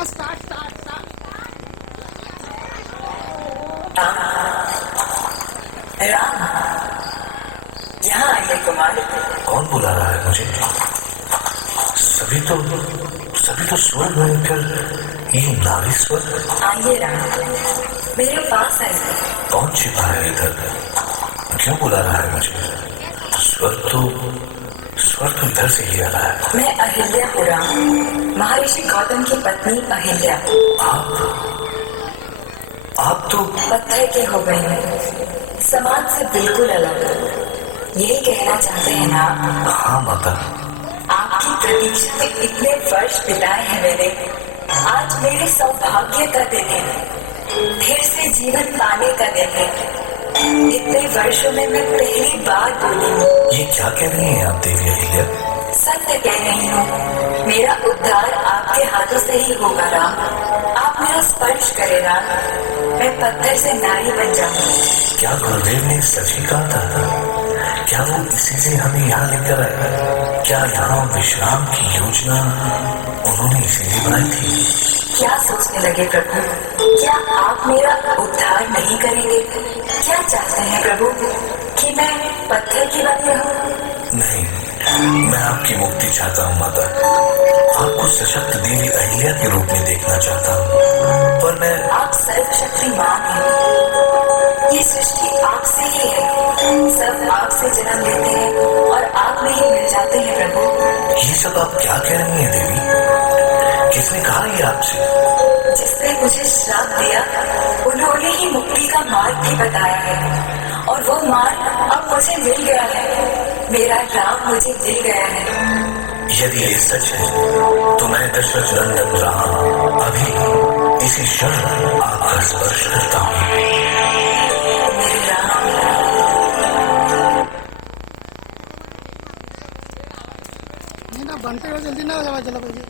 हाँ start start start. Ram, यहाँ आइए कुमार। कौन बुला रहा है मुझे? सभी तो स्वर भयंकर, ये नारी स्वर। आइए राम, मेरे पास आइए। कौन छिपा है इधर? क्यों बुला रहा है मुझे? स्वर तो इधर से ही आ रहा है। मैं अहिल्या हूँ राम, महर्षि गौतम की पत्नी अहिल्या। आप तो पत्थर के हो गए हैं, समाज से बिल्कुल अलग। यही कहना चाहते हैं ना? हाँ माता। आपकी प्रतीक्षा में इतने वर्ष बिताए हैं मैंने। आज मेरे सौभाग्य का दिन है, फिर से जीवन पाने का दिन है। इतने वर्षों में मैं पहली बार बोली हूँ। ये क्या कह रही हैं आप देवी अहिल्या? सत्य कह रही हूँ, मेरा उद्धार आपके हाथों से ही होगा राम। आप मेरा स्पर्श करें राम, मैं पत्थर से नारी बन जाऊंगी। क्या गुरुदेव ने सच ही कहा था? क्या वो इसी से हमें यहाँ लेकर आए? क्या यहाँ विश्राम की योजना उन्होंने इसीलिए बनाई थी? क्या सोचने लगे प्रभु? क्या आप मेरा उद्धार नहीं करेंगे? क्या चाहते हैं प्रभु कि मैं पत्थर की बन रहूं? नहीं, मैं आपकी मुक्ति चाहता हूँ माता। आपको सशक्त देवी अहिल्या के रूप में देखना चाहता हूँ। पर मैं आप सर्वशक्तिमान हैं, ये सृष्टि आपसे ही है। सब आपसे जन्म लेते हैं और आप में ही मिल जाते हैं प्रभु। ये सब आप क्या कह रही हैं देवी? किसने कहा ये आपसे? जिसने मुझे श्राप दिया उन्होंने ही मुक्ति का मार्ग भी बताया है, और वो मार्ग अब मुझे मिल गया है। मेरा राम मुझे मिल गया है। यदि ये सच है तो मैं दशरथ नंदन राम अभी इसी क्षण आपका स्पर्श करता हूँ। मेरे राम, नहीं ना बनते हुए जल्दी ना हो जावा चला पाहिजे।